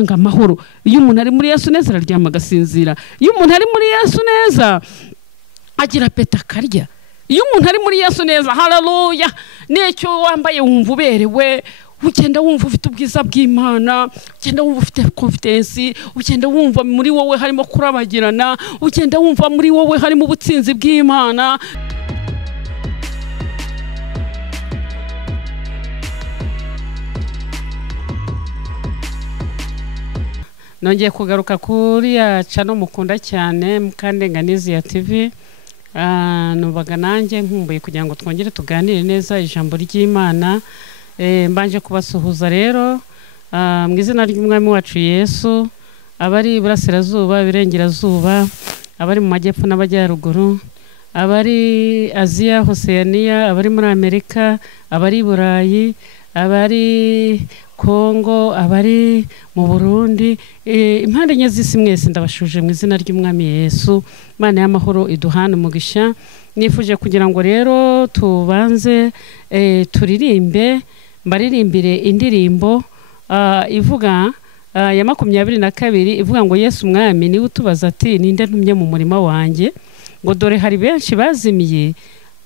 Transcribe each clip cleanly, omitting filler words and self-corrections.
amahoro. Iyo umuntu ari muri Yesu neza araryama agasinzira. Iyo umuntu ari muri Yesu neza agira peta akarya. Iyo umuntu ari muri Yesu neza, haleluya, n'icyo wambaye wumva uberewe, ugenda wumva ufite ubwiza bw'Imana, ugenda wumva ufite confidence, ugenda wumva muri wowe harimo kurabagirana, ugenda wumva muri wowe harimo ubutsinzi bw'Imana. Nongeye kugaruka kuri ya channel mukunda cyane Mukandenganizi ya TV. Nubaga nanjye nkumbuye kugira ngo twongere tuganire neza ijambo ry'Imana. Mbanje kubasuhuza rero mu izina ry'umwami wacu Yesu, abari burasirazuba, birengerazuba, abari mu majyepfo n'abajyaruguru, abari Aziya, Oceania, abari muri Amerika, abari Burayi, abari Kongo, abari mu Burundi, impande nye z'isi mwese ndabashuje mu izina ry'umwami Yesu. Imana y'amahoro iduhane umugisha. Nifuje kugira ngo rero tubanze turirimbe, mbaririmbire indirimbo ivuga ya 22 ivuga ngo Yesu umwami niwe utubaza ati ninde ntumye mu murima wanjye, ngo dore hari benshi bazimiye,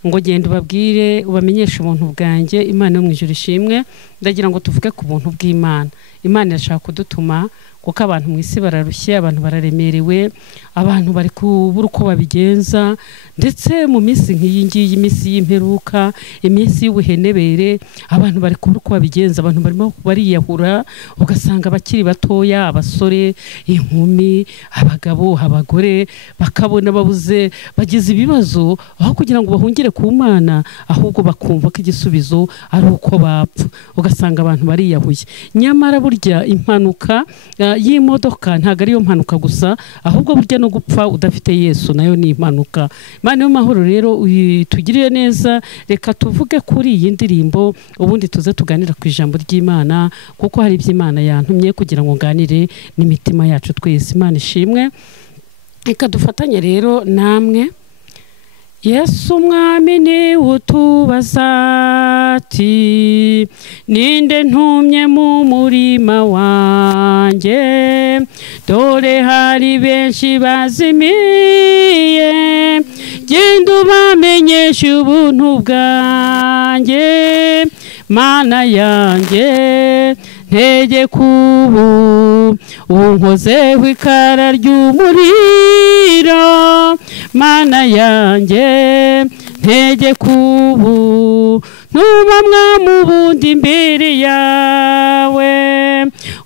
ngo genda ubabwire ubamenyesha ubuntu bwanjye. Imana yo mu ijuru ishimwe. Ndagira ngo tuvuge ku buntu bw'Imana. Imana irashaka kudutuma kuko abantu mu isi bararushye, abantu bararemerewe, abantu bari kubura uko babigenza, ndetse mu minsi nk'iyi ngiyi, iminsi y'imperuka, iminsi y'ubuhenebere, abantu bari kubura uko babigenza, abantu barimo bariyahura, ugasanga abakiri batoya, abasore, inkumi, abagabo, abagore, bakabona babuze, bagize ibibazo, aho kugira ngo bahungire ku Mana, ahubwo bakumva ko igisubizo ari uko bapfa, ugasanga abantu bariyahuye. Nyamara burya impanuka y'imodoka ntago ari yo mpanuka gusa, ahubwo burya no gupfa udafite Yesu nayo ni impanuka. Imana yo mahoro rero tugirire neza. Reka tuvuge kuri iyi ndirimbo, ubundi tuze tuganira ku ijambo ry'Imana, kuko hari iby'Imana yantumye kugira ngo nganire n'imitima yacu twese. Imana ishimwe. Reka dufatanye rero namwe. Yesu umwami ni utubaza ati ninde ntumye mu murima wanjye, dore hari benshi bazimiye, genda ubamenyesha ubuntu bwanjye. Mana yanjye ntegeka ubu unkozeho ikara ry'umuriro. Mana yanjye ntegeka ubu ntuma mwami ubundi imbere yawe.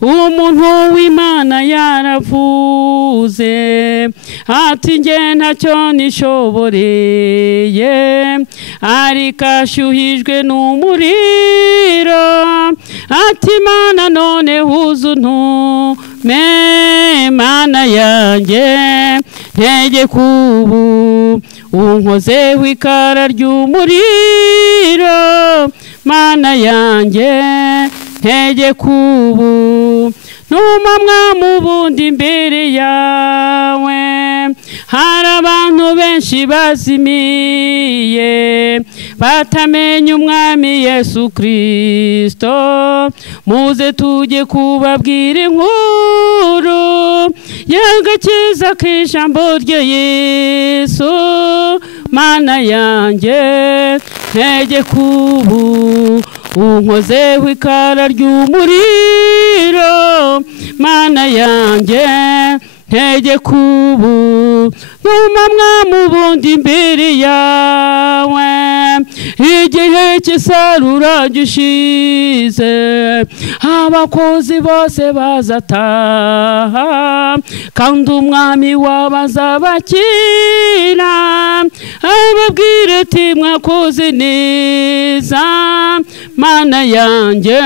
Umuntu w'Imana yaravuze ati nge ntacyo nishoboreye, ariko ashyuhijwe n'umuriro, ati Mana none huzu ntume. Mana yanjye ntegeka ubu unkozeho ikara ry'umuriro. Mana yanjye ntegeka ubu ntuma mwami ubundi imbere yawe. Hari abantu benshi bazimiye batamenya umwami Yesu Kristo, muze tujye kubabwira inkuru y'agakiza k'ijambo rye Yesu. Mana yanjye ntegeka ubu unkozeho ikara ry'umuriro. Mana yanjye ntegeka ubu ntuma mwami ubundi imbere yawe. Igihe cy'isarura gishize, abakozi bose bazataha, kandi umwami wabazabakira ababwire ati mwakoze neza. Mana yanjye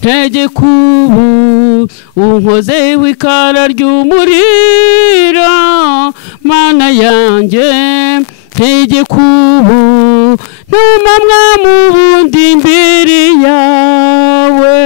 ntegeka ubu unkozeho ikara ry'umuriro. Mana yanjye ntegeka ubu ntuma mwami ubundi imbere yawe.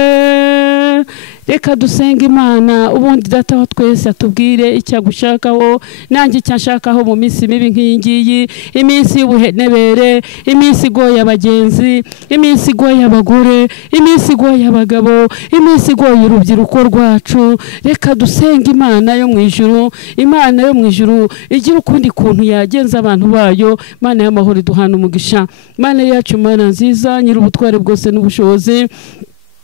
reka dusenga Imana ubundi data wa twese atubwire icyo agushakaho nanjye icyo nshakaho mu minsi mibi nk'iyi ngiyi, iminsi y'ubuhenebere, iminsi igoye abagenzi, iminsi igoye abagore, iminsi igoye abagabo, iminsi igoye urubyiruko rwacu. Reka dusenga Imana yo mu ijuru, Imana yo mu ijuru igira ukundi kuntu yagenza abantu bayo. Mana y'amahoro duhana umugisha, Mana yacu, Mana nziza nyir'ubutware bwose n'ubushobozi,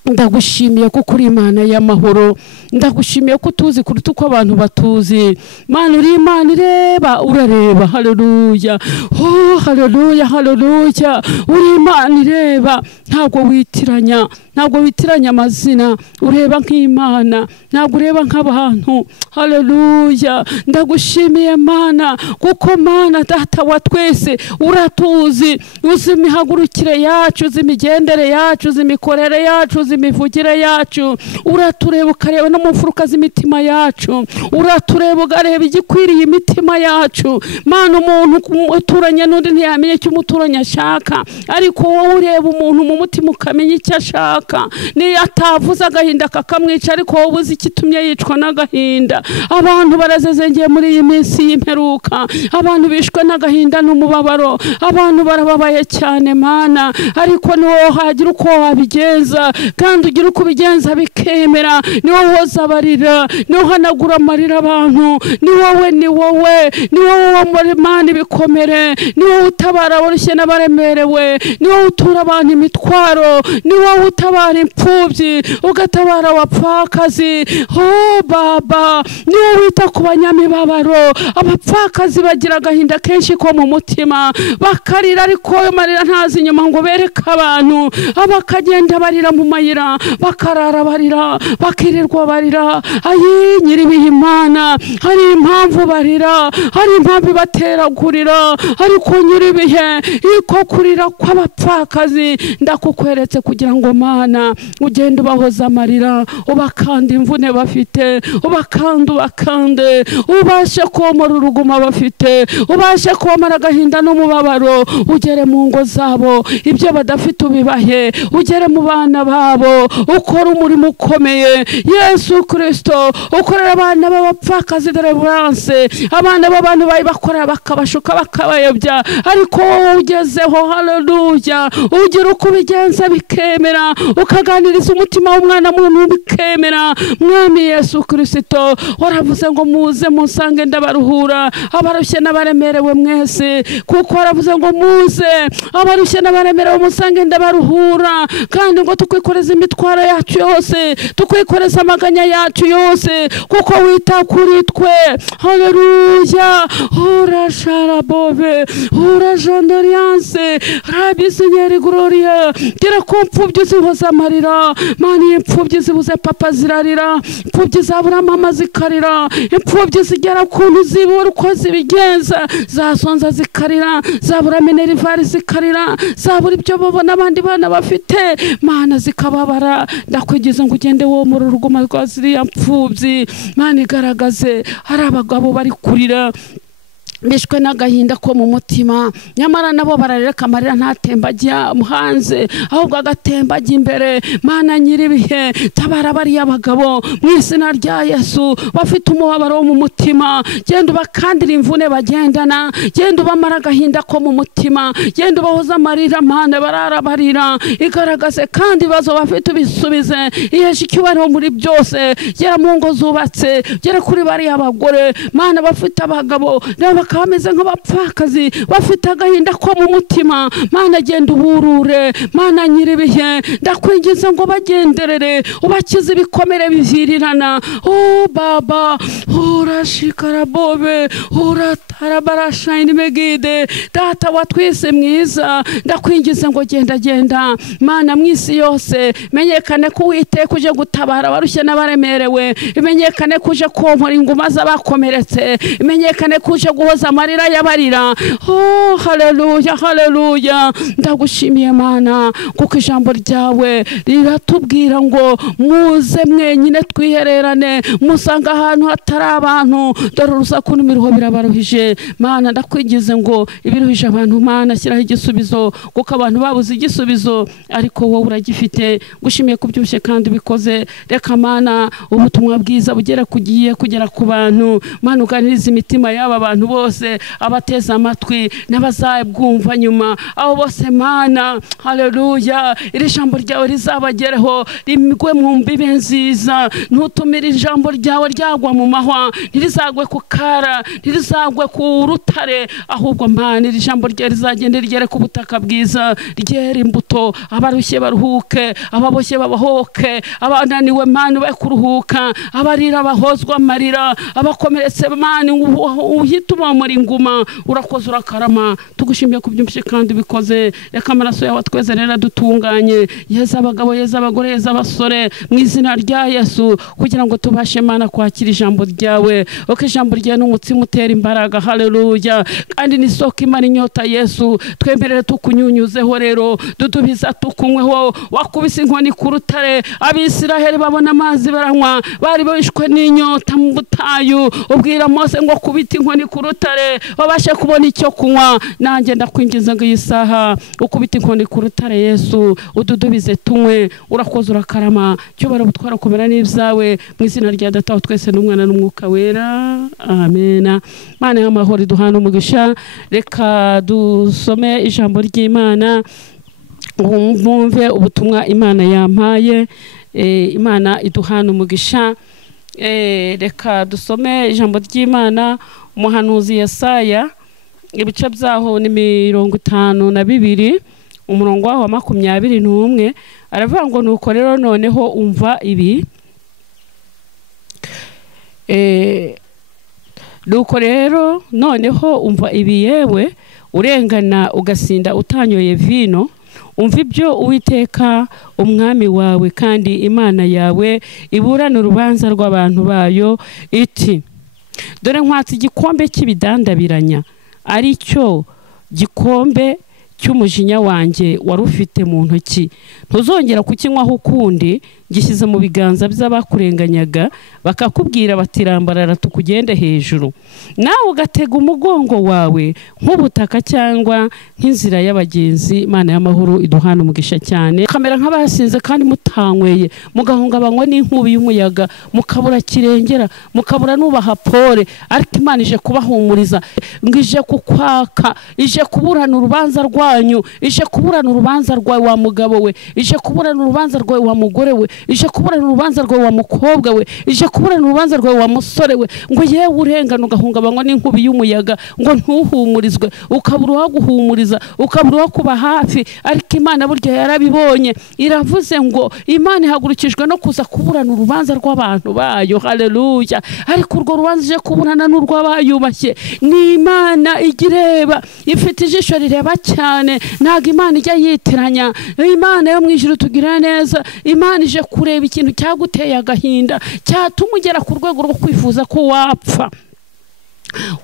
ndagushimiye ko kuri Imana y'amahoro, ndagushimiye ko tuzi kuruta uko abantu batuzi. Mana uri Imana ireba, urareba. Haleluya, oh haleluya, haleluya. Uri Imana ireba, ntabwo witiranya, ntabwo witiranya amazina, ureba nk'Imana, ntabwo ureba nk'abantu. Haleluya, ndagushimiye Mana kuko Mana data wa twese uratuzi, uzi imihagurukire yacu, uzi imigendere yacu, uzi imikorere yacu, uzi imivugire yacu, uratureba ukareba no mu mfuruka z'imitima yacu, uratureba ukareba igikwiriye imitima yacu. Mana umuntu uturanye n'undi ntiyamenye icyo umuturanye ashaka, ariko wowe ureba umuntu mu mutima ukamenya icyo ashaka. Niyo atavuze agahinda kakamwica, ariko wowe uzi ikitumye yicwa n'agahinda. Abantu barazezengeye muri iyi minsi y'imperuka, abantu bishwe n'agahinda n'umubabaro, abantu barababaye cyane Mana, ariko ni wowe hagira uko wabigenza, kandi ugira uko ubigenza bikemera. Ni wowe woza abarira, ni wowe uhanagura amarira abantu, ni wowe, ni wowe, ni wowe wo muri Mana ibikomere, ni wowe utabara abarushye n'abaremerewe, ni wowe utura abantu imitwaro, ni wowe utabara imfubyi, ugatabara abapfakazi. Oh Baba, ni wowe wita ku banyamibabaro. Abapfakazi bagira agahinda kenshi ko mu mutima, bakarira ariko amarira ntazi inyuma ngo bereke abantu, abakagenda barira mu mayira, bakarara barira, bakirirwa barira. Ayi nyiribihe Imana, hari impamvu barira, hari impamvu ibatera kurira, ariko nyiribihe iko kurira kw'abapfakazi ndakukweretse kugira ngo Mana ugende ubahoza amarira, ubakanda imvune bafite, ubakande, ubashe komora uruguma bafite, ubashe komora agahinda n'umubabaro, ugere mu ngo zabo, ibyo badafite ubibahe, ugere mu bana babo, ukora umurimo ukomeye. Yesu Kristo, ukorera abana b'abapfakazi deliverance, abana b'abantu bayibakorera bakabashuka bakabayobya, ariko wowe ugezeho. Haleluya, ugira uko ubigenza bikemera, ukaganiriza umutima w'umwana muntu bikemera. Mwami Yesu Kristo, waravuze ngo muze musange ndabaruhura abarushye n'abaremerewe mwese, kuko waravuze ngo muze abarushye n'abaremerewe musange ndabaruhura, kandi ngo tukwikoreza imitwaro yacu yose, tukwikoreza amaganya yacu yose, kuko wita kuri twe. Haleluya, urashara bove, urajandorianse, Rabi Seigneur Gloria, gira ko imfubyi zihoza amarira. Mani imfubyi zibuze papa zirarira, imfubyi zabura mama zikarira, imfubyi zigera kuntu zibura uko zibigenza, zasonza zikarira, zabura minervari zikarira, zabura ibyo babona abandi bana bafite, Mana zikababara. Ndakwigiza ngo ugende wo mu ruguma rwa ziriya mfubyi, Mana igaragaze. Hari abagabo bari kurira bishwe n'agahinda ko mu mutima, nyamara nabo barareka amarira ntatembajya hanze, ahubwo agatembaga imbere. Mana nyiribihe, tabara bariya abagabo mu izina rya Yesu bafite umubabaro mu mutima, genda ubakandira imvune bagendana, genda ubamara agahinda ko mu mutima, genda ubahoza amarira. Mana barara barira, igaragaze kandi ibibazo bafite ubisubize, iheshe icyubahiro muri byose. Gera mu ngo zubatse, gera kuri bariya abagore Mana bafite abagabo kameze nk'abapfakazi bafite agahinda ko mu mutima. Mana genda uburure, Mana nyiribihe, ndakwingiza ngo bagenderere, ubakize ibikomere bivirirana. Oh Baba, urashikara bobe, uratarabarashayini megide, data wa twese mwiza, ndakwingiza ngo genda Mana mwisi yose, menyekane ko Uwiteka uje gutabara abarushye n'abaremerewe, imenyekane ko uje komora inguma z'abakomeretse, imenyekane ko uje guhoza guhoza amarira y'abarira. Oh haleluya haleluya, ndagushimiye Mana kuko ijambo ryawe riratubwira ngo muze mwenyine twihererane, musanga ahantu hatari abantu, dore urusaku n'imiruho birabaruhije. Mana ndakwigize ngo ibiruhije abantu Mana shyiraho igisubizo, kuko abantu babuze igisubizo ariko wowe uragifite. Gushimiye kubyushye kandi bikoze. Reka Mana ubutumwa bwiza bugera kugera ku bantu Mana, uganiriza imitima y'aba bantu bose, abateza amatwi n'abazabwumva nyuma, aho bose Mana haleluya, iri jambo ryawe rizabagereho rimigwe mu mbibe nziza. Ntutumire ijambo ryawe ryagwa mu mahwa, ntirizagwe ku kara, ntirizagwe ku rutare, ahubwo Mana iri jambo ryawe rizagende rigere ku butaka bwiza, ryera imbuto, abarushye baruhuke, ababoshye babahoke, abananiwe Mana be kuruhuka, abarira bahozwa amarira, abakomeretse Mana uhita ubamura inguma. Urakoze urakarama, tugushimiye kubyumvise kandi bikoze. Reka amaraso yawe tweze rero dutunganye, yeza abagabo yeza abagore yeza abasore mu izina rya Yesu, kugira ngo tubashe Mana kwakira ijambo ryawe. Uko ijambo ryawe n'umutima utera imbaraga haleluya, kandi n'isoko imara inyota Yesu. Twemerere tukunyunyuzeho rero, dudubiza tukunyweho. Wakubise inkoni ku rutare, Abisiraheli babona amazi baranywa, bari bishwe n'inyota mu butayu. Ubwira Mose ngo kubita inkoni ku rutare babashe kubona icyo kunywa. Nanjye ndakwinjiza ngo iyi saha ukubita inkoni ku rutare Yesu, ududubize tunywe. Urakoze urakarama, cyubara butwara kumera n'ibyawe, mu izina rya Data wa twese n'Umwana n'Umwuka wera, amen. Mana y'amahoro iduhana umugisha. Reka dusome ijambo ry'Imana, mwumve ubutumwa Imana yampaye. Imana iduhana umugisha. Reka dusome ijambo ry'Imana, umuhanuzi Yesaya, ibice byaho ni 52, umurongo wa 21. Aravuga ngo nuko rero noneho umva ibi, nuko rero noneho umva ibi yewe urengana ugasinda utanyoye vino, umva ibyo Uwiteka umwami wawe kandi Imana yawe iburana urubanza rw'abantu bayo iti, dore nkwatse igikombe cy'ibidandabiranya, ari cyo gikombe cy'umujinya wanjye wari ufite mu ntoki. Ntuzongera kukinywaho ukundi, gishyize mu biganza by'abakurenganyaga, bakakubwira bati rambarara tukugende hejuru, nawe ugatega umugongo wawe nk'ubutaka cyangwa nk'inzira y'abagenzi. Imana y'amahoro iduhana umugisha cyane. Kamera nk'abasinze kandi mutanyweye, mugahungabanywa n'inkubi y'umuyaga, mukabura kirengera, mukabura nubaha pole, ariko Imana ije kubahumuriza, ngo ije kukwaka, ije kuburana urubanza rwanyu, ije kuburana urubanza rwawe wa mugabo we, ije kuburana urubanza rwawe wa mugore we, ije kuburana urubanza rwawe wa mukobwa we, ije kuburana urubanza rwawe wa musore we. Ngo yewe urengana ugahungabanywa n'inkubi y'umuyaga, ngo ntuhumurizwe, ukabura uwaguhumuriza, ukabura uwo kuba hafi. Ariko Imana burya yarabibonye, iravuze ngo Imana ihagurukijwe no kuza kuburana urubanza rw'abantu bayo, haleluya. Ariko urwo rubanza ije kuburana n'urw'abayubashye. Ni Imana igireba, ifite ijisho rireba cyane, ntago Imana ijya yitiranya. Imana yo mu ijuru tugira neza, Imana ije kureba ikintu cyaguteye agahinda, cyatuma ugera ku rwego rwo kwifuza ko wapfa.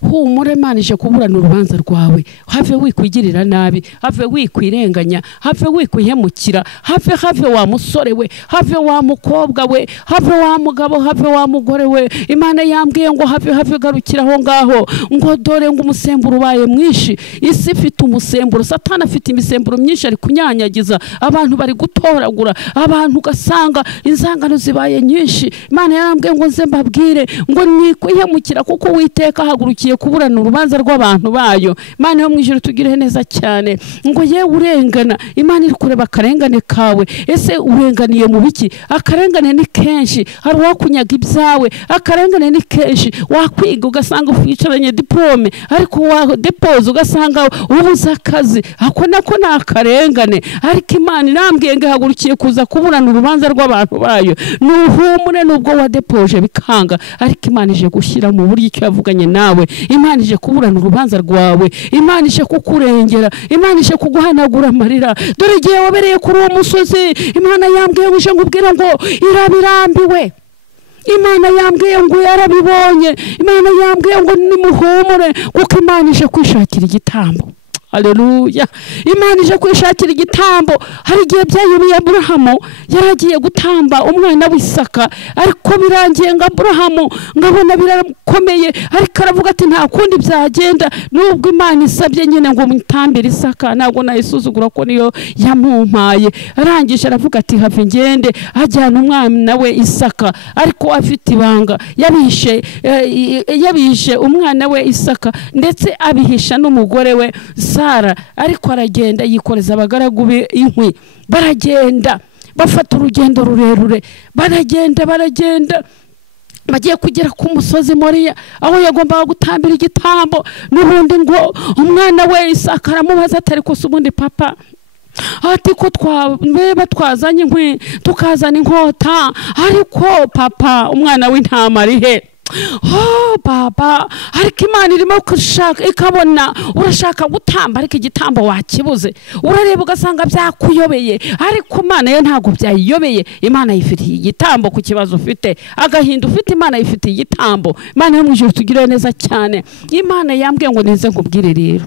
Humure, Imana ije kuburana urubanza rwawe. Have wikwigirira nabi, have wikwirenganya, have wikwihemukira, have wa musore we, have wa mukobwa we, have wa mugabo, have wa mugore we. Imana yambwiye ngo have garukira aho ngaho, ngo dore ngo umusemburo ubaye mwinshi. Isi ifite umusemburo, Satani afite imisemburo myinshi ari kunyanyagiza, abantu bari gutoragura, abantu ugasanga inzangano zibaye nyinshi. Imana yarambwiye ngo nze mbabwire ngo nikwihemukira, kuko Uwiteka hagurukiye kuburana urubanza rw'abantu bayo. Imana yo mu ijuru tugire neza cyane. Ngo yewe urengana, Imana iri kureba akarengane kawe. Ese urenganiye mu biki? Akarengane ni kenshi, hari wakunyaga ibyawe, akarengane ni kenshi. Wakwiga ugasanga uficaranye diplome, ariko wa depoze ugasanga ubuze akazi, ako nako ni akarengane. Ariko Imana irambwiye ngo hagurukiye kuza kuburana urubanza rw'abantu bayo. Nuhumure nubwo wa depoje bikanga, ariko Imana ije gushyira mu buryo icyo yavuganye nawe. Imana ije kuburana urubanza rwawe, Imana ije kukurengera, Imana ije kuguhanagura amarira. Dore igihe wabereye kuri uwo musozi, Imana yambwiye ngo uje ngubwira ngo irabirambiwe, Imana yambwiye ngo yarabibonye, Imana yambwiye ngo nimuhumure kuko Imana ije kwishakira igitambo. Haleluya. Imana ije kwishakira igitambo. Hari igihe byayobeye Aburahamu yaragiye gutamba umwana w'Isaka, ariko birangiye ngo Aburahamu ngabona birakomeye, ariko aravuga ati nta kundi byagenda, nubwo Imana isabye nyine ngo mutambire Isaka ntabwo nayisuzugura ko niyo yamumpaye. Arangije aravuga ati have ngende, ajyana umwana we Isaka, ariko afite ibanga yabishe umwana we Isaka ndetse abihisha n'umugore we Sara, ariko aragenda yikoreza abagaragu be inkwi, baragenda bafata urugendo rurerure, baragenda bagiye kugera ku musozi Moriya aho yagombaga gutambira igitambo. N'ubundi ngo umwana we Isaka aramubaza ati ariko se ubundi papa, ati ko twazanye inkwi tukazana inkota, ariko papa umwana w'intama ari he? Oh baba, ariko Imana irimo kushaka ikabona urashaka gutamba ariko igitambo wakibuze, urareba ugasanga byakuyobeye, ariko Imana yo ntago byayiyobeye. Imana yifitiye igitambo ku kibazo ufite, agahinda ufite, Imana yifitiye igitambo. Imana yo mu ijuru tugire neza cyane. Imana yambwiye ngo nize nkubwire rero.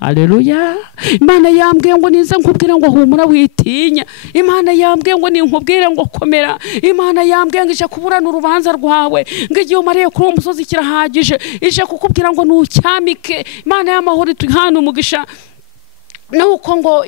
Haleluya. Imana yambwiye ngo nize nkubwire ngo humura witinya. Imana yambwiye ngo ninkubwire ngo komera. Imana yambwiye ngo ije kuburana urubanza rwawe, ngo igihe umariye kuri umusozi kirahagije, ije kukubwira ngo nucyamike. Imana y'amahoro tuhana umugisha. Nuko ngo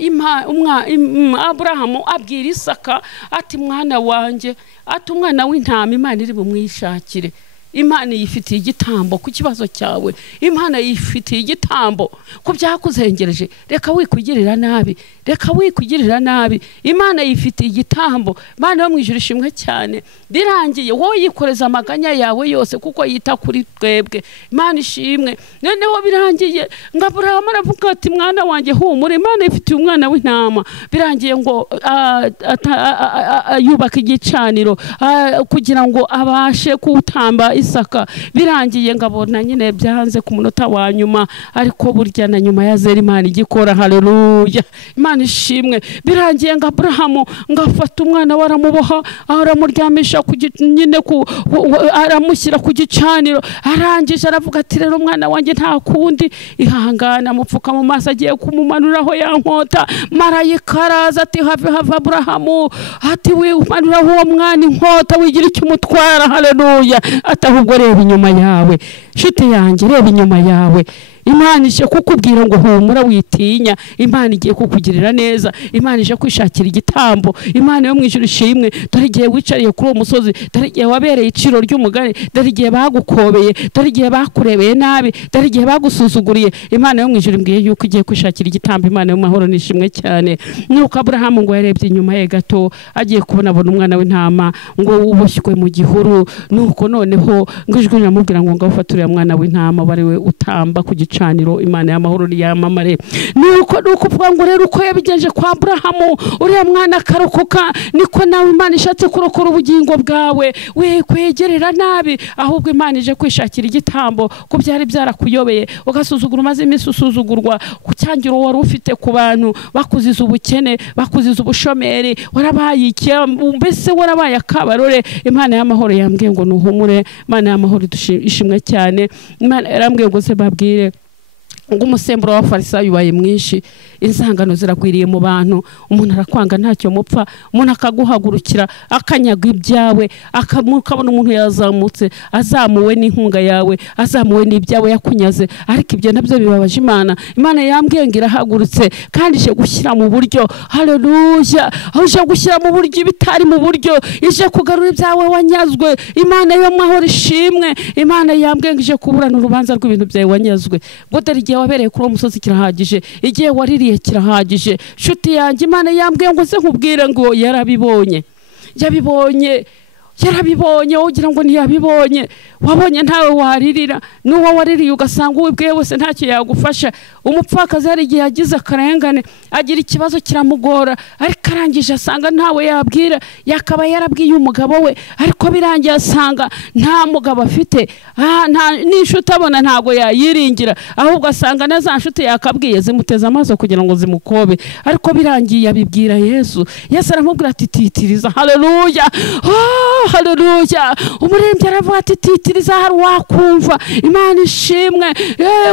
Aburahamu abwira Isaka ati mwana wanje, ati umwana w'intama Imana iri bumwishakire. Imana yifitiye igitambo ku kibazo cyawe, Imana yifitiye igitambo ku byakuzengereje. Reka wikugirira nabi, reka wikugirira nabi. Imana yifitiye igitambo. Imana yo mu ijuru ishimwe cyane. Birangiye wowe yikoreza amaganya yawe yose kuko yita kuri twebwe. Imana ishimwe. Noneho birangiye ngo Aburahamu aravuga ati mwana wanjye humura, Imana ifitiye umwana w'intama. Birangiye ngo yubaka igicaniro kugira ngo abashe kutamba Isaka. Birangiye ngabona nyine byanze ku munota wa nyuma, ariko burya na nyuma ya zeri Imana igikora. Haleluya. Imana ishimwe. Birangiye ngo Aburahamu ngafata umwana waramuboha, aramuryamisha nyine aramushyira ku gicaniro. Arangije aravuga ati rero umwana wanjye nta kundi, ihangana mupfuka mu maso, agiye kumumanuraho ya nkota. Marayika araza ati have Aburahamu, ati wimanuraho uwo mwana inkota, wigira icyo umutwara. Haleluya. Ahubwo reba inyuma yawe, shite yanjye, reba inyuma yawe. Imana ije kukubwira ngo humura witinya. Imana igiye kukugirira neza. Imana ije kwishakira igitambo. Imana yo mu ijuru ishimwe. Dore igihe wicariye kuri uwo musozi, dore igihe wabereye iciro ry'umugani, dore igihe bagukobeye, dore igihe bakurebeye nabi, dore igihe bagusuzuguriye. Imana yo mu ijuru imbwiye yuko igiye kwishakira igitambo. Imana yo mu mahoro nishimwe cyane. Nuko Aburahamu ngo yarebye inyuma ye gato, agiye kubona umwana w'intama ngo uboshywe mu gihuru. Nuko noneho ngo ijwi riramubwira ngo ngafata uriya mwana w'intama bari we utamba ku gicaniro. Imana y'amahoro yamamare. Nuko uvuga ngo rero uko yabigenje kwa Aburahamu, uriya mwana akarokoka, niko nawe Imana ishatse kurokora ubugingo bwawe. We kwegerera nabi, ahubwo Imana ije kwishakira igitambo ko byari byarakuyobeye, ugasuzugura maze iminsi usuzugurwa ku cyangiro wari ufite ku bantu, bakuziza ubukene, bakuziza ubushomeri, warabaye iki, mbese warabaye akabarore. Imana y'amahoro yambwiye ngo nuhumure. Imana y'amahoro ishimwe cyane. Imana yarambwiye ngo se babwire ngo umusemburo wa Farisayo ubaye mwinshi, insangano ziragwiriye mu bantu. Umuntu arakwanga ntacyo mupfa, umuntu akaguhagurukira akanyaga ibyawe, akabona umuntu yazamutse, azamuwe n'inkunga yawe, azamuwe n'ibyawe yakunyaze. Ariko ibyo nabyo bibabaje Imana. Imana yambwiye ngo irahagurutse kandi ije gushyira mu buryo. Haleluya. Aho ije gushyira mu buryo bitari mu buryo, ije kugarura ibyawe wanyazwe. Imana yo mahoro ishimwe. Imana yambwiye ngo ije kuburana urubanza rw'ibintu byawe wanyazwe. Dore igihe wabereye kuri uwo musozi kirahagije, igihe waririye kirahagije. Nshuti yanjye, Imana yambwiye ngo se nkubwire ngo yarabibonye. Ugira ngo ntiyabibonye. Wabonye ntawe waririra, n'uwo waririye ugasanga uwibwiye wese ntacyo yagufasha. Umupfakazi hari igihe yagize akarengane, agira ikibazo kiramugora, ariko arangije asanga ntawe yabwira. Yakaba yarabwiye umugabo we, ariko birangiye asanga nta mugabo afite. N'inshuti abona ntago yayiringira, ahubwo asanga na za nshuti yakabwiye zimuteza amaso kugira ngo zimukobe. Ariko birangiye abibwira Yesu. Yesu aramubwira ati titiriza. Haleluya. haleluya. Umuririmbyi aravuga ati titiriza hari wakumva Imana ishimwe.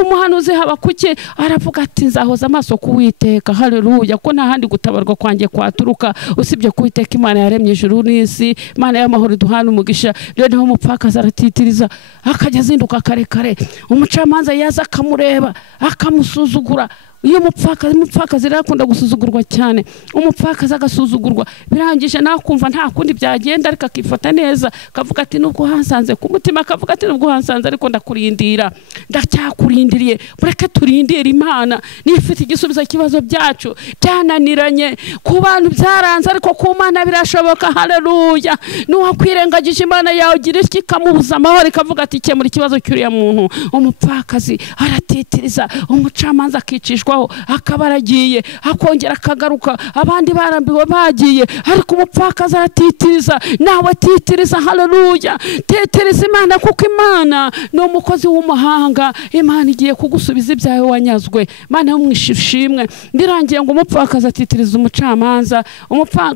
Umuhanuzi Habakuki aravuga ati nzahoza amaso ku Uwiteka, haleluya, ko nta handi gutabarwa kwanjye kwaturuka usibye ku Uwiteka Imana yaremye ijuru n'isi, Imana y'amahoro duhana umugisha. Noneho umupfakazi aratitiriza akajya azinduka kare kare, umucamanza yaza akamureba akamusuzugura. Iyo umupfakazi rakunda gusuzugurwa cyane, umupfakazi agasuzugurwa birangije nakumva nta kundi byagenda, ariko akifata neza kavuga ati nubwo hansanze ku mutima, kavuga ati nubwo hansanze ariko ndakurindira, ndacyakurindiriye. Mureke turindire Imana nifite igisubizo kibazo byacu byananiranye. Ku bantu byaranze ariko ku Mana birashoboka, haleluya. Nuwakwirengagije Imana yawe gira iki kamubuza amahoro, ikavuga ati kemura ikibazo cyuriya muntu. Umupfakazi aratitiriza, umucamanza akicishwa akabaragiye akongera akagaruka, abandi barambiwe bagiye, ariko umupfakazi aratitiriza. Nawe titiriza, haleluya. Titiriza Imana kuko Imana ni umukozi w'umuhanga. Imana igiye kugusubiza ibyawe wanyazwe. Imana yo mwishimwe. Birangiye ngo umupfakazi atitiriza umucamanza,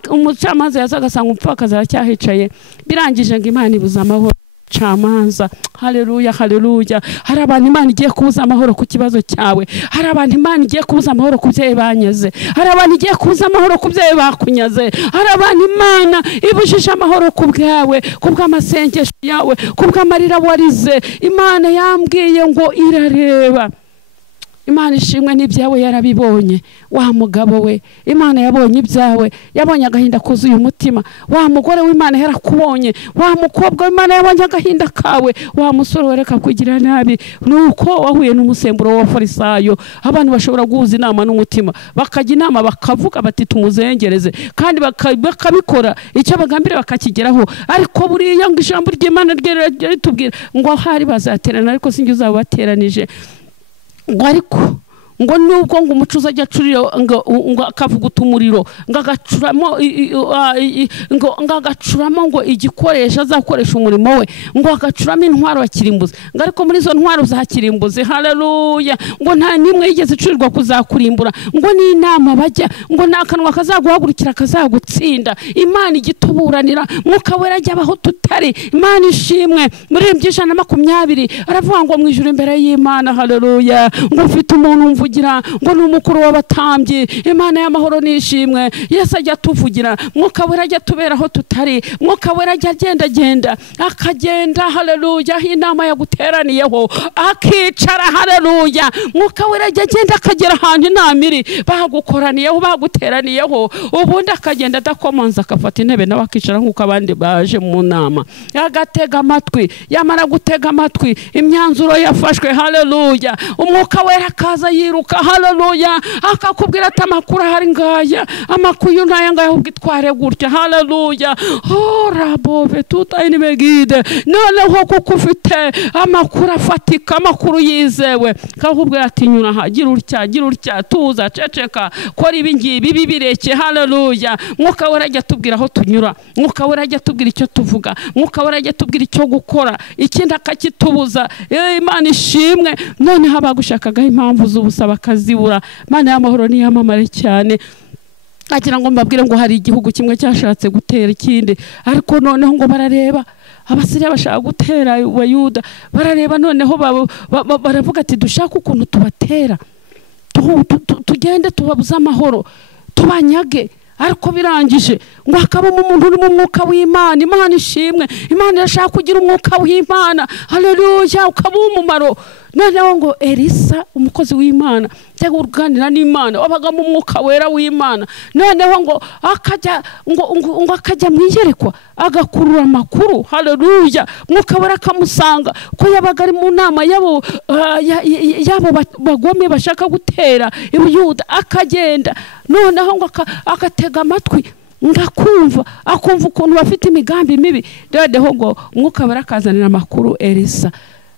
umucamanza yazaga asanga umupfakazi aracyahicaye. Birangije ngo Imana ibuza amahoro camanza, haleluya, haleluya. Hari abantu Imana igiye kubuza amahoro ku kibazo cyawe, hari abantu Imana igiye kubuza amahoro ku byawe banyaze, hari abantu igiye kubuza amahoro ku byawe bakunyaze, hari abantu Imana ibujije amahoro ku bwawe, ku bw'amasengesho yawe, ku bw'amarira warize. Imana yambwiye ngo irareba. Imana ishimwe n'ibyawe yarabibonye. Wa mugabo we, Imana yabonye ibyawe, yabonye agahinda kuzuye umutima. Wa mugore w'Imana yarakubonye, wa mukobwa w'Imana yabonye agahinda kawe, wa musore wereka kugira nabi. Nuko wahuye n'umusemburo wa Farisayo. Abantu bashobora guhuza inama n'umutima, bakajya inama bakavuga bati tumuzengereze, kandi bakabikora icyo bagambira bakakigeraho. Ariko buriya ngo ijambo ry'Imana ritubwira ngo hari bazaterana ariko sinjye uzabateranije. Ngo ariko ngo nubwo ngo umucuza ajya acurira ngo akavuguta umuriro ngo agacuramo ngo igikoresho azakoresha umurimo we, ngo agacuramo intwaro akirimbuza. Ngo ariko muri zo ntwaro za kirimbuzi, haleluya, ngo nta nimwe yigeze icurirwa kuzakurimbura. Ngo ni inama bajya, ngo nta kanwa kazaguhagurukira kazagutsinda. Imana igituburanira, Mwuka Wera ajya abaho tutari. Imana ishimwe. Muri 120 aravuga ngo mu ijuru imbere y'Imana, haleluya, ngo mfite umuntu mvugira ngo ni umukuru w'abatambyi. Imana y'amahoro nishimwe. Yesu ajya tuvugira, Mwuka Wera ajya tuberaho tutari. Mwuka Wera ajya agenda akagenda, haleluya, inama yaguteraniyeho akicara, haleluya. Mwuka Wera ajya agenda akagera ahantu inama iri, bagukoraniyeho baguteraniyeho, ubundi akagenda adakomanza akafata intebe nawe akicara nk'uko abandi baje mu nama, agatega amatwi. Yamara gutega amatwi imyanzuro yafashwe, haleluya, Umwuka Wera akaza yiruka, haleluya, akakubwira ati amakuru hari ngaya, amakuru ntaya ngaya ubwitware gutya, haleluya. Rabove tutayini megide. Noneho kuko ufite amakuru afatika, amakuru yizewe, kakubwira ati nyura aha, gira utya, tuza, ceceka, kora ibi ngibi bibireke, haleluya. Mwuka Wera ajya tubwira aho tunyura, Mwuka Wera ajya tubwira icyo tuvuga, Mwuka Wera ajya tubwira icyo gukora, ikindi akakitubuza. Imana ishimwe. Noneho abagushakaga impamvu z'ubusa bakazibura. Imana y'amahoro niyamamare cyane. Agira ngo mbabwire ngo hari igihugu kimwe cyashatse gutera ikindi, ariko noneho ngo barareba Abasiriya bashaka gutera Abayuda, barareba noneho baravuga ati dushaka ukuntu tubatera, tugende tubabuza amahoro, tubanyage. Ariko birangije ngo hakabamo umuntu uri mu mwuka w'Imana. Imana ishimwe. Imana irashaka kugira umwuka w'Imana, haleluya, ukaba umumaro. Noneho ngo Elisa umukozi w'Imana cyangwa uruganira n'Imana wabaga mu Mwuka Wera w'Imana, noneho ngo akajya mwiyerekwa agakurura amakuru, haleluya. Mwuka Wera akamusanga ko yabaga ari mu nama yabo bagome bashaka gutera Ubuyuda, akagenda noneho ngo agatega amatwi akumva ukuntu bafite imigambi mibi. Noneho ngo Mwuka Wera akazanira amakuru Elisa,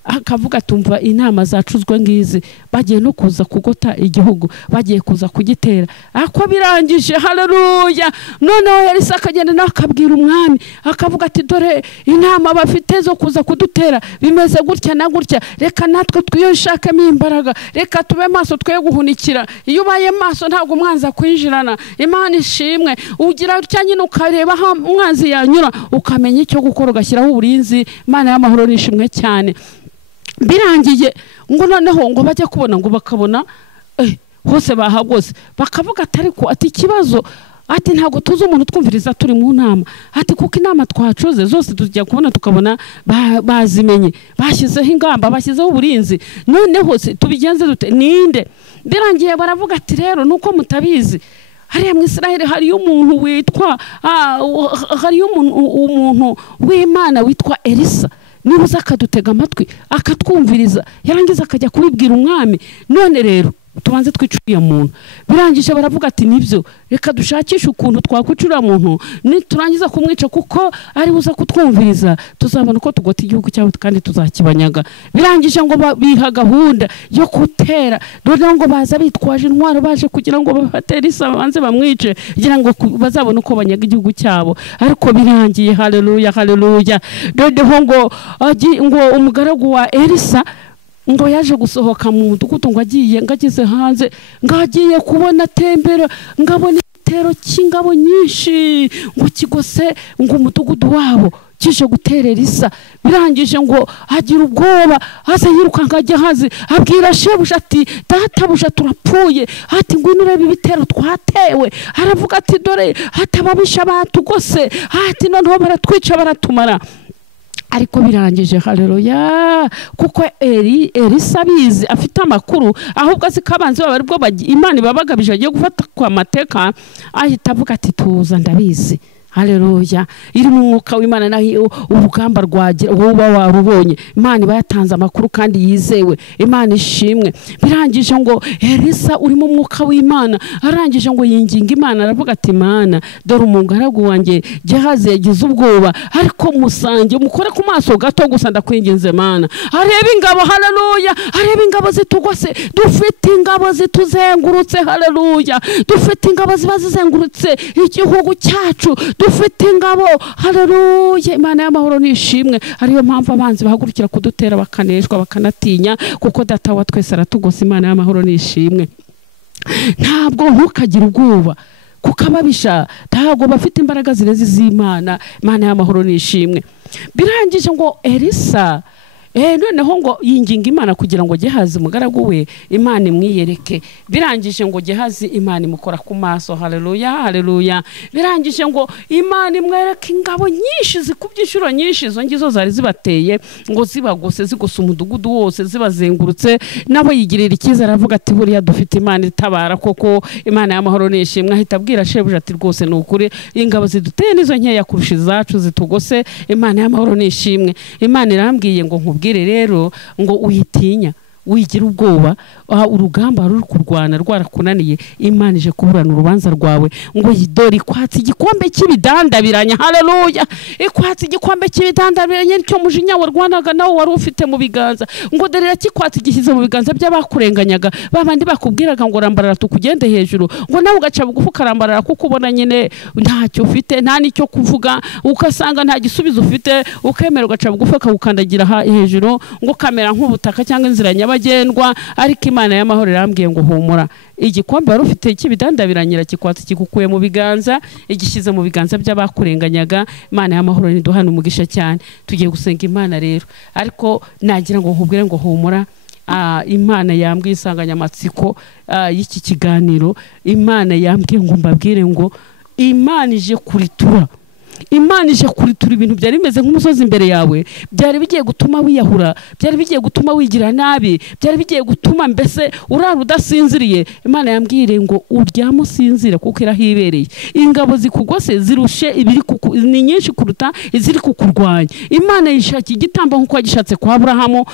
akavuga tumva inama zacuzwe ngizi bagiye no kuza kugota igihugu bagiye kuza kugitera ako birangije haleluya noneho Elisa akagenda nakabwira umwami akavuga ati dore inama bafite zo kuza kudutera bimeze gutya na gutya reka natwe twiyishakamo imbaraga reka tube maso twe guhunikira iyo ubaye maso ntabwo umwanza kwinjirana Imana ishimwe ugira cyanye ukareba aho umwanzi yanyura ukamenya icyo gukora ugashyiraho uburinzi Imana y'amahoro nishimwe cyane birangiye ngo noneho ngo bajya kubona ngo bakabona hose bahagose bakavuga atari ko ati kibazo ati ntago tuzi umuntu twumviriza turi mu nama ati kuko inama twacuze zose tujya kubona tukabona bazimenye bashyizeho ingamba bashyizeho uburinzi noneho se tubigenze dute ninde birangiye baravuga ati rero nuko mutabizi hariya mu Israeli hari umuntu witwa hari umuntu w'Imana witwa Elisa niba uzakadutega amatwi akatwumviriza yarangiza akajya kubibwira umwami none rero tubanze twicuriye muntu birangije baravuga ati nibyo reka dushakishe ukuntu twakwicura muntu niturangiza kumwica kuko ari buza kutwumviriza tuzabona uko tugota igihugu cyabo kandi tuzakibanyaga birangije ngo biha gahunda yo kutera none ngo baza bitwaje intwaro baje kugira ngo bafatere isabanze bamwice kugira ngo bazabone uko banyaga igihugu cyabo ariko birangiye haleluya haleluya noneho ngo umugaragu wa Elisa ngo yaje gusohoka mu mudugudu ngo agize hanze ngagiye kubona tembera ngabona itero cy'ingabo nyinshi ngo kigose ngo umudugudu wabo kije guterera Elisa birangije ngo agira ubwoba haze yiruka ngajya hazi abwira shebuja ati databuja turapfuye ati ngwino urebe ibitero twatewe aravuga ati dore hatababisha batugose ati noneho baratwica baratumara ariko birangije haleluya kuko Elisa bizi afite amakuru ahubwo azikabanze bari bwo Imana babagabije agiye gufata kwa mateka ahita avuga ati tuza ndabizi haleluya iri mu mwuka w'Imana naho urugamba rwagira woba warubonye Imana bayatanze amakuru kandi yizewe Imana ishimwe birangije ngo Elisa uri mu mwuka w'Imana arangije ngo yinginga Imana aravuga ati Imana dore umugaragu wanjye Gehazi yagize ubwoba ariko musange mukore ku maso gato gusa ndakwinginze Imana areba ingabo haleluya areba ingabo zitugose dufite ingabo zituzengurutse haleluya dufite ingabo zibazizengurutse igihugu cyacu dufite ingabo haleluya Imana y'amahoro nishimwe ariyo mpamvu abanzi bahagurukira kudutera bakaneshwa bakanatinya kuko data wa twese aratugose Imana y'amahoro nishimwe ntabwo ntukagira ubwoba kuko ababisha ntabwo bafite imbaraga zireze z'Imana Imana y'amahoro nishimwe birangije ngo Elisa noneho ngo yinginga Imana kugira ngo Gehazi umugaragu we Imana imwiyereke birangije ngo Gehazi Imana imukora ku maso haleluya haleluya birangije ngo Imana imwereke ingabo nyinshi zikubyishuro nyinshi zo ngizo zari zibateye ngo zibagose zigose umudugudu wose zibazengurutse nabo yigirira ikiza aravuga ati buriya dufite Imana itabara koko Imana y'amahoro nishimwe ahita abwira shebuja ati rwose n'ukuri ingabo ziduteye nizo nkeya kurusha izacu zitugose Imana y'amahoro nishimwe Imana irambwiye ngo rero ngo uyitinya wigira ubwoba urugamba ruri kurwana rwarakunaniye Imana ije kuburana urubanza rwawe ngo yidori kwatsi igikombe cy'ibidandabiranya haleluya ikwatsi igikombe cy'ibidandabiranya cyo mujinya warwanaga nawo wari ufite mu biganza ngo derera kikwatsi gishyize mu biganza by'abakurenganyaga babandi bakubwiraga ngo rambarara tukugende hejuru ngo nawe ugaca bugufu karambarara kuko ubona nyine ntacyo ufite nta nicyo kuvuga ukasanga nta gisubizo ufite ukemera ugaca bugufu akagukandagira hejuru ngo kamera nk'ubutaka cyangwa inzira nyabagendwa ariko Imana y'amahoro irambwiye ngo humura igikombe wari ufite cy'ibidandabiranyira kikwatsi kigukuye mu biganza igishyize mu biganza by'abakurenganyaga Imana y'amahoro niduhana umugisha cyane tugiye gusenga Imana rero ariko nagira ngo nkubwire ngo humura Imana yambwiye insanganyamatsiko y'iki kiganiro Imana yambwiye ngo mbabwire ngo Imana ije kuritura Imana ije kuritura ibintu byari bimeze nk'umusozi imbere yawe byari bigiye gutuma wiyahura byari bigiye gutuma wigira nabi byari bigiye gutuma mbese urara udasinziriye Imana yambwire ngo uryame usinzire kuko irahibereye ingabo zikugose zirushe ibiri ni nyinshi kuruta iziri kukurwanya Imana yishaki igitambo nkuko yagishatse kwa Abrahamu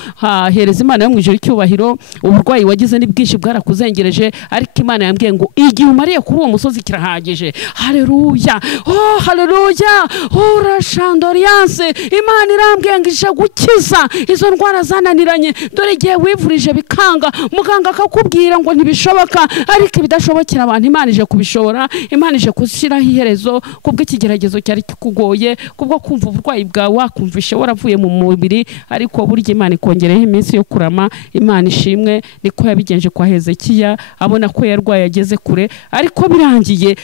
hereza Imana yo mwijoro icyubahiro uburwayi wagize ni bwinshi bwarakuzengereje ariko Imana yambwiye ngo igihe umariye kuri uwo musozi kirahagije haleluya oh haleluya haleluya urashandoriyanse Imana irambwiye ngo ije gukiza izo ndwara zananiranye dore igihe wivurije bikanga muganga akakubwira ngo ntibishoboka ariko ibidashobokera abantu Imana ije kubishobora Imana ije kuzishiraho iherezo kubwo ikigeragezo cyari kikugoye kubwo kumva uburwayi bwawe wakumvishe waravuye mu mubiri ariko burya Imana ikongereho iminsi yo kurama Imana ishimwe niko yabigenje kwa Hezekiya abona ko yarwaye ageze kure ariko birangiye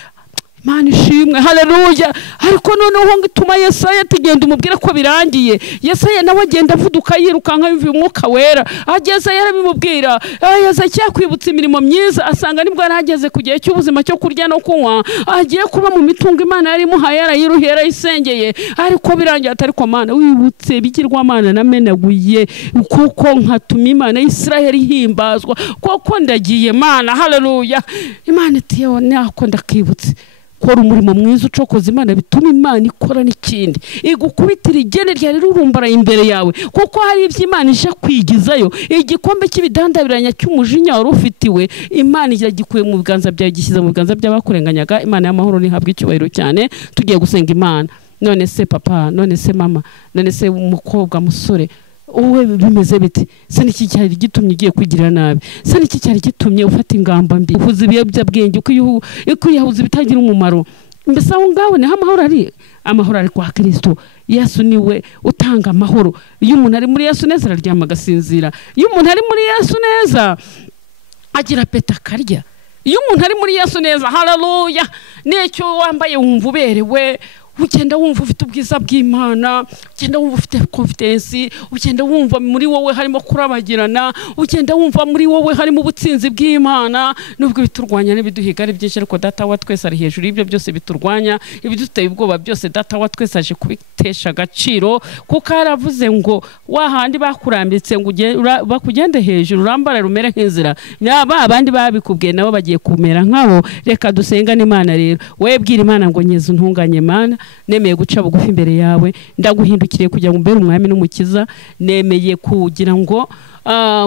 Imana ishimwe haleluya ariko noneho ngituma Yesaya tugenda umubwira ko birangiye Yesaya nawe agenda avuduka yirukanka yumva umwuka wera ageze yarabimubwira Hezekiya kwibutsa imirimo myiza asanga nibwo yarageze ku gihe cy'ubuzima cyo kurya no kunywa agiye kuba mu mitungo Imana yari muhaye yarayiruhera isengeye ariko birangiye atariko Mana wibutse bigirwa Mana namenaguye kuko nkatuma Imana y'Isiraheli himbazwa kuko ndagiye Mana haleluya Imana itiyo nako ndakibutse kora umurimo mwiza ucokoza Imana bituma Imana ikora n'ikindi igukubitira igene ryari rurumbara imbere yawe kuko hari ibyo Imana ije kwigizayo igikombe cy'ibidandabiranya cy'umujinya wari ufitiwe Imana iragikuye mu biganza byawe gishyize mu biganza by'abakurenganyaga Imana y'amahoro nihabwa icyubahiro cyane tugiye gusenga Imana none se papa none se mama none se umukobwa musore uwe bimeze biti se niki cyari gitumye ugiye kwigirira nabi se niki cyari gitumye ufata ingamba mbi uhuza ibiyobyabwenge uko yahuza bitagira umumaro mbese aho ngaho ni amahoro ari kwa Kristo Yesu niwe utanga amahoro iyo umuntu ari muri Yesu neza araryama agasinzira iyo umuntu ari muri Yesu neza agira peta karya iyo umuntu ari muri Yesu neza haleluya n'icyo wambaye wumva uberewe ugenda wumva ufite ubwiza bw'Imana ugenda wumva ufite confidence ugenda wumva muri wowe harimo kurabagirana ugenda wumva muri wowe harimo ubutsinzi bw'Imana nubwo biturwanya n'ibiduhiga ari byinshi ariko data wa twese ari hejuru y'ibyo byose biturwanya ibiduteye ubwoba byose data wa twese aje kubitesha agaciro kuko aravuze ngo wahandi bakurambitse ngo bakugende hejuru urambara rumere nk'inzira naba abandi babikubwiye nabo bagiye kumera nkabo reka dusenga n'Imana rero webwira Imana ngo nyeze untunganye Mana nemeye guca bugufi imbere yawe ndaguhindukiriye kugira ngo mbere umwami n'umukiza nemeye kugira ngo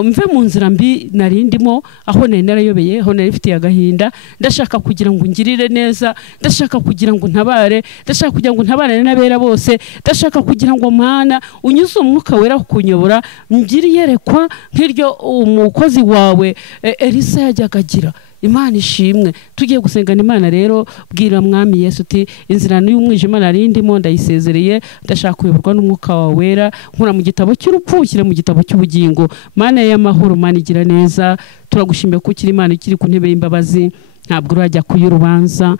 mve mu nzira mbi narindimo aho nari narayobeye aho nari mfitiye agahinda ndashaka kugira ngo ngirire neza ndashaka kugira ngo ntabare ndashaka kugira ngo ntabare n'abera bose ndashaka kugira ngo Mana unyuze umwuka wera kunyobora ngiriyerekwa nk'iryo umukozi wawe Elisa yajyagagira Imana ishimwe tugiye gusengana Imana rero bwira mwami Yesu uti inzira y'umwijima narindimo ndayisezereye ndashaka kuyoborwa n'umwuka wawe wera nkura mu gitabo cy'urupfu ushyire mu gitabo cy'ubugingo Mana y'amahoro Mana igira neza turagushimiye ko ukiri Imana ikiri ku ntebe y'imbabazi ntabwo urajya kuyurubanza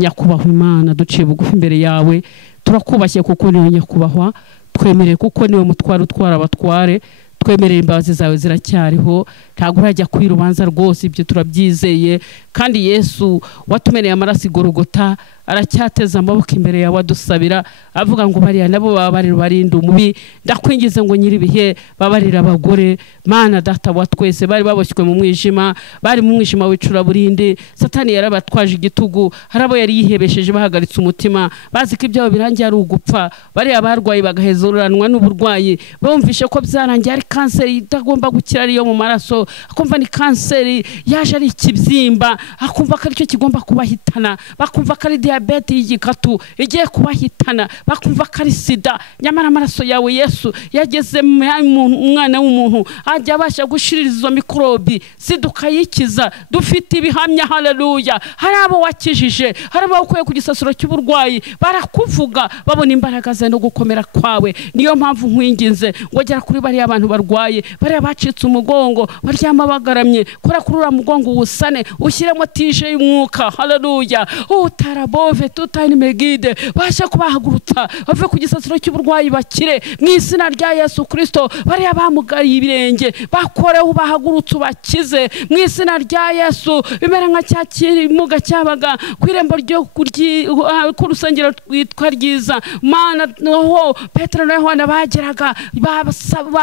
nyakubahwa Imana duciye bugufi imbere yawe turakubashye kuko niwe nyakubahwa twemereye kuko niwe mutwaro utwara abatware twemerera imbabazi zawe ziracyariho ntabwo urajya kwirubanza rwose ibyo turabyizeye kandi Yesu watumeneye amaraso igorogota aracyateza amaboko imbere yawe adusabira avuga ngo bariya nabo babarira barinda umubi ndakwingize ngo nyiribihe babarira abagore Mana data wa twese bari baboshywe mu mwijima bari mu mwijima wicura burindi Satani yarabatwaje igitugu harabo yari yihebesheje bahagaritse umutima bazi ko ibyo birangiye ari ugupfa bari abarwayi bagahezuranwa n'uburwayi bumvishe ko byarangiye ari kanseri itagomba gukira ariyo mu maraso akumva ni kanseri yaje ari ikibyimba akumva ko aricyo kigomba kubahitana bakumva ko ari diabete y'igikatu igiye kubahitana bakumva ko ari sida nyamara amaraso yawe Yesu yageze umwana w'umuntu ajya abasha gushirira izo mikrobi sidukayikiza dufite ibihamya haleluya hari abo wakijije hari abo ukuye ku gisasiro cy'uburwayi barakuvuga babona imbaraga ze no gukomera kwawe niyo mpamvu nkwinginze ngo gera kuri bari abantu barwaye bari abacitse umugongo baryama bagaramye kora kurura mugongo usane ushyiremo tije y'umwuka haleluya utarabove tutani megide basha kubahagurutsa bave ku gisasiro cy'uburwayi bakire mu izina rya Yesu Kristo bari abamugariye ibirenge bakore ubahagurutsa bakize mu izina rya Yesu bimera nka cyakiri muga cyabaga kwirembo ryo ku rusengero rwitwa ryiza Mana noho Petero na Yohana bageraga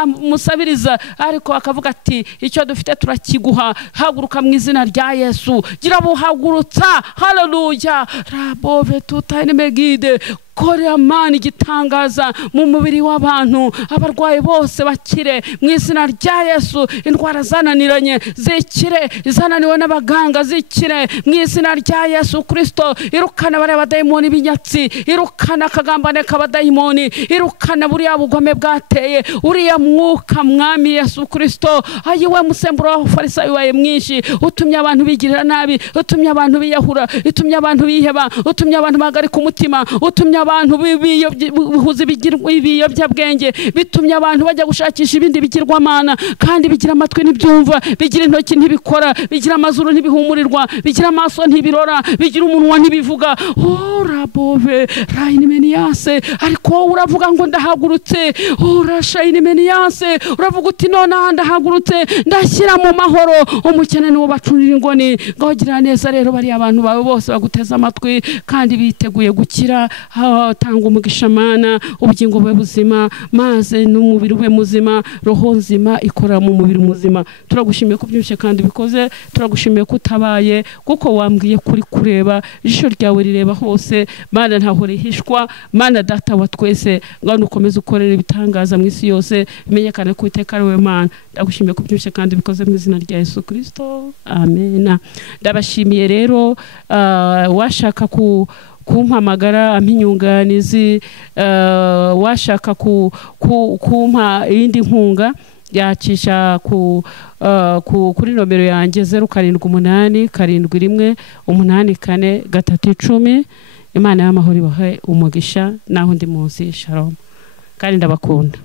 musabiriza ariko akavuga ati icyo dufite turakiguha haguruka mu izina rya Yesu gira buhagurutsa haleluya rabove tutane megide kora Mana igitangaza mu mubiri w'abantu, abarwayi bose bakire mu izina rya Yesu. Indwara zananiranye zikire, zananiwe n'abaganga zikire mu izina rya Yesu Kristo. Irukana bare abadayimoni b'inyatsi, irukana akagambane k'abadayimoni, irukana buriya bugome bwateye uriya mwuka mwami Yesu Kristo. Ayiwe musemburo w'abafarisayo waye mwinshi, utumye abantu bigirira nabi, utumye abantu biyahura, utumye abantu biheba, utumye abantu bagarika umutima, utumye abantu bihuza ibiyobyabwenge, bitumye abantu bajya gushakisha ibindi bigirwamana kandi bigira amatwi ntibyumva, bigira intoki ntibikora, bigira amazuru ntibihumurirwa, bigira amaso ntibirora, bigira umunwa ntibivuga. Rabove rayinimeniyase, ariko uravuga ngo ndahagurutse. Rashayinimeniyase, uravuga uti none ndahagurutse, ndashyira mu mahoro umukene n'uwo bacurira ingoni. Ngagira neza rero bari abantu bawe bose baguteza amatwi kandi biteguye gukira. Tanga umugisha Mana, ubugingo bwe buzima, maze n'umubiri we muzima, roho nzima ikora mu mubiri muzima. Turagushimiye ko byinshi kandi bikoze, turagushimiye ko utabaye, kuko wambwiye kuri kureba, ijisho ryawe rireba hose Mana, ntaho rihishwa. Mana data wa twese, ngo ukomeze ukorera ibitangaza mu isi yose, bimenyekane ko iteka ari we Mana. Ndagushimiye ko byinshi kandi bikoze mu izina rya Yesu Kristo, amen. Ndabashimiye rero washaka kumpamagara ampinyunganizi, washaka kumpa iyindi nkunga yacisha kuri nomero yanjye 0788 711 84 Imana y'amahoro ibahe umugisha naho ndi munsi. Shalom kandi ndabakunda.